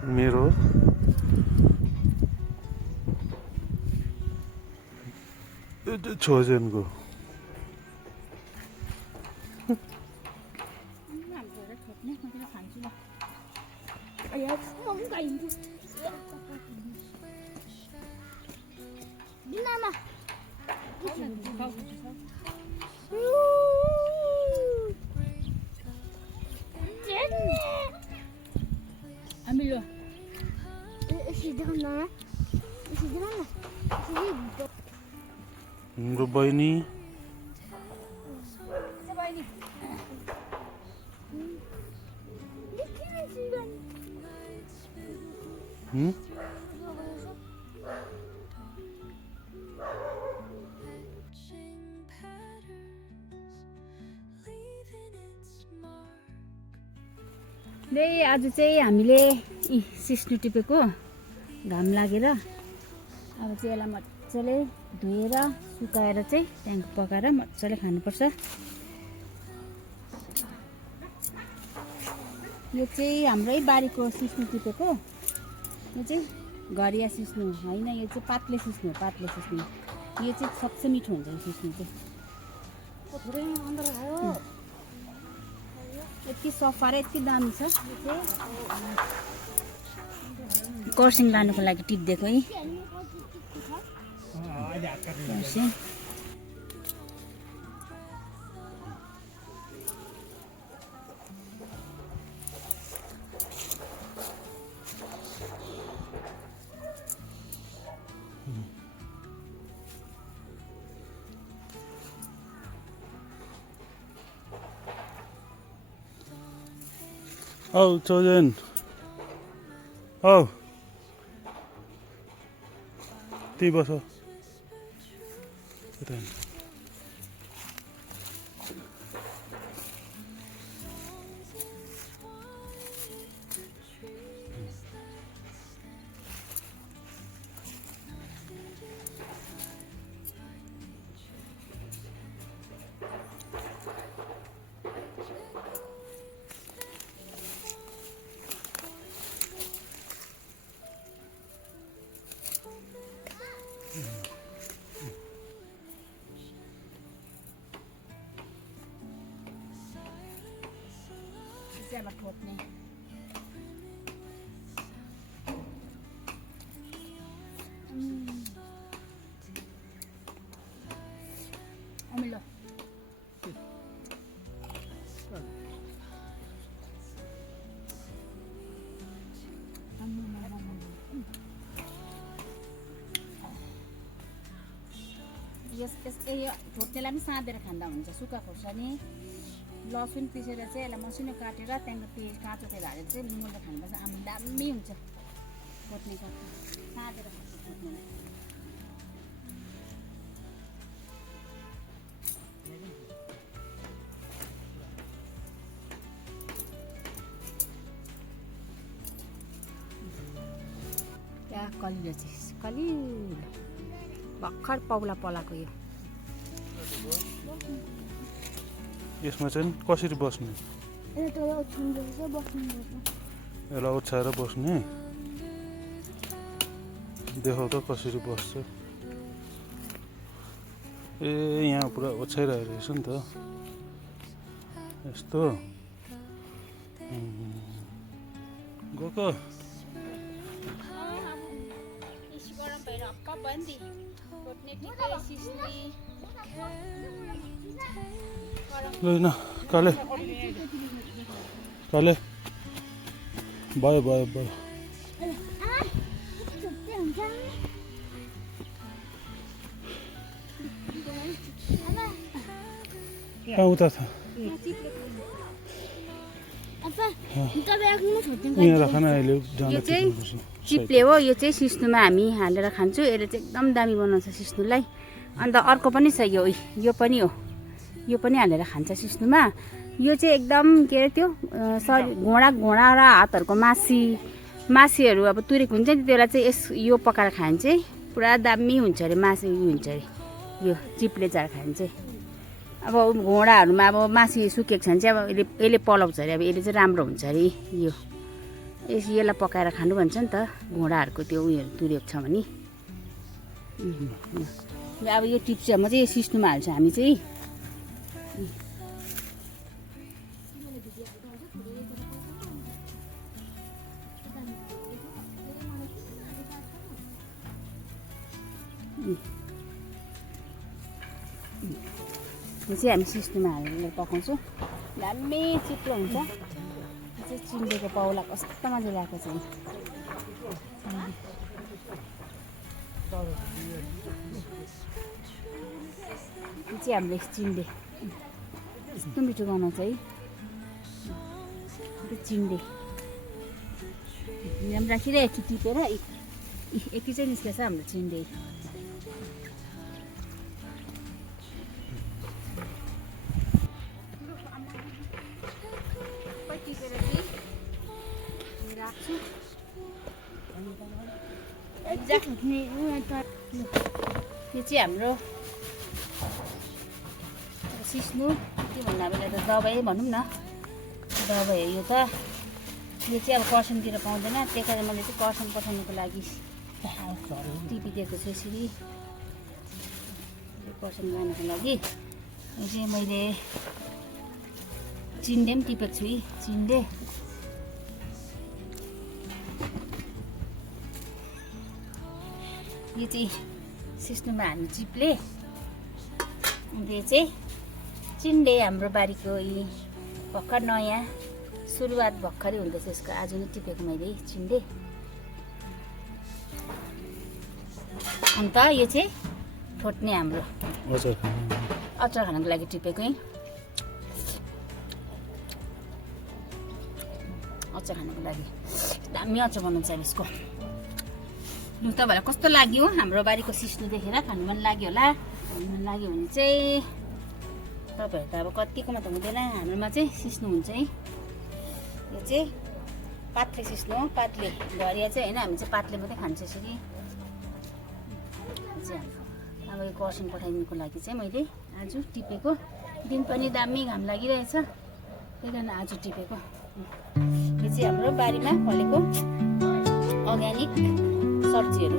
मेरो छोजेनको हाम्रो बहिनी आज चाहिँ हामीले सिस्नु टिपेको घाम लागेर अब चाहिँ यसलाई मजाले धोएर सुकाएर चाहिँ त्यहाँदेखि पकाएर मजाले खानुपर्छ। यो चाहिँ हाम्रै बारीको सिस्नु टिपेको, यो चाहिँ घरिया सिस्नु होइन, यो चाहिँ पातले सिस्नु पातले सिस्नु। यो चाहिँ सबसे मिठो हुन्छ यो सिस्नु चाहिँ। यति सफा र यति दामी छ। यो चाहिँ कर्सिङ लानुको लागि टिप्दिएको है। कर्सिङ औ चोजन औ त्यही बस यता चाहिँ अब ठोक्ने। अमिलो यो ठोक्नेलाई पनि साँधेर खाँदा हुन्छ। सुक्खा खोर्सानी लसुन पिसेर चाहिँ यसलाई मसिनो काटेर त्यहाँदेखि तेल काँचो तेल हालेर चाहिँ निमुलेर खानुपर्छ। आम्म दामी हुन्छ ठोक्नेको। साँधेर खान्छ ठोक्नेलाई। त्यहाँ कलिलो चाहिँ कलिलो भर्खर पौला पलाएको यो। यसमा चाहिँ कसरी बस्ने? यसलाई ओछ्याएर बस्ने। देखाउ त कसरी बस्छ। ए यहाँ पुरा ओछ्याइरहेको रहेछ नि त यस्तो। गएको ल काले काले भयो भयो भयो। कहाँ उता छ? यहाँ राख न अहिले यो चाहिँ चिप्ले हो। यो चाहिँ सिस्नुमा हामी हालेर खान्छौँ। यसले चाहिँ एकदम दामी बनाउँछ सिस्नुलाई। अन्त अर्को पनि छ यो पनि हो। यो पनि हालेर खान्छ सिस्नुमा। यो चाहिँ एकदम के अरे त्यो घोडा र हातहरूको मासीहरू अब तुरेको हुन्छ नि, त्यसलाई चाहिँ यो पकाएर खायो भने चाहिँ पुरा दामी हुन्छ अरे। मासी हुन्छ अरे यो चिप्ले चाड खायो भने चाहिँ। अब घोडाहरूमा अब मासी सुकेको छ भने चाहिँ अब यसले पलाउँछ अरे। अब यसले चाहिँ राम्रो हुन्छ अरे। यो यसलाई पकाएर खानु भन्छ नि त घोडाहरूको त्यो उयोहरू तुरेको छ भने। अब यो टिप्स चाहिँ म चाहिँ सिस्नुमा हाल्छु हामी चाहिँ। यो चाहिँ हामी सिस्नुमा हालेर पकाउँछौँ। दामी चिप्लो हुन्छ। यो चाहिँ चिन्डेको पाउला कस्तो मजा लागेको छ। यो चाहिँ हाम्रो चिन्डे यस्तो मिठो बनाउँछ है। चिन्डे यहाँ राखिरहेको छु टिपेर। यति चाहिँ निस्केछ हाम्रो चिन्डे। राख्छु यो चाहिँ हाम्रो सिस्नु के भन्नु अब यसलाई त दबाई भनौँ न। दबाई यो त यो चाहिँ अब कर्सियङतिर पाउँदैन, त्यही कारण मैले चाहिँ कर्सियङ पठाउनुको लागि टिपिदिएको छु यसरी। कर्सियङ जानुको लागि यो चाहिँ मैले चिन्डे पनि टिपेको छु। चिन्डे यो चाहिँ सिस्नुमा हाल्नु चिप्ले। अन्त यो चाहिँ चिन्डे हाम्रो बारीको यी भर्खर नयाँ सुरुवात भर्खरै हुँदैछ यसको। आज नै टिपेको मैले चिन्डे। अन्त यो चाहिँ ठोट्ने हाम्रो अचार खानको लागि टिपेको है। अचार खानको लागि दामी अचार बनाउँछ यसको। लु तपाईँलाई कस्तो लाग्यो हाम्रो बारीको सिस्नु देखेर? खानु मन लाग्यो होला। खानु मन लाग्यो भने चाहिँ तपाईँहरू त अब कतिकोमा त हुँदैन, हाम्रोमा चाहिँ सिस्नु हुन्छ है। यो चाहिँ पातले सिस्नु हो, पातले घरिया चाहिँ होइन, हामी चाहिँ पातले मात्रै खान्छ यसरी। अब यो कर्सियङ पठाइदिनुको लागि चाहिँ मैले आज टिपेको। दिन पनि दामी घाम लागिरहेछ, त्यही कारण आज टिपेको। यो चाहिँ हाम्रो बारीमा फलेको अर्ग्यानिक सब्जीहरू।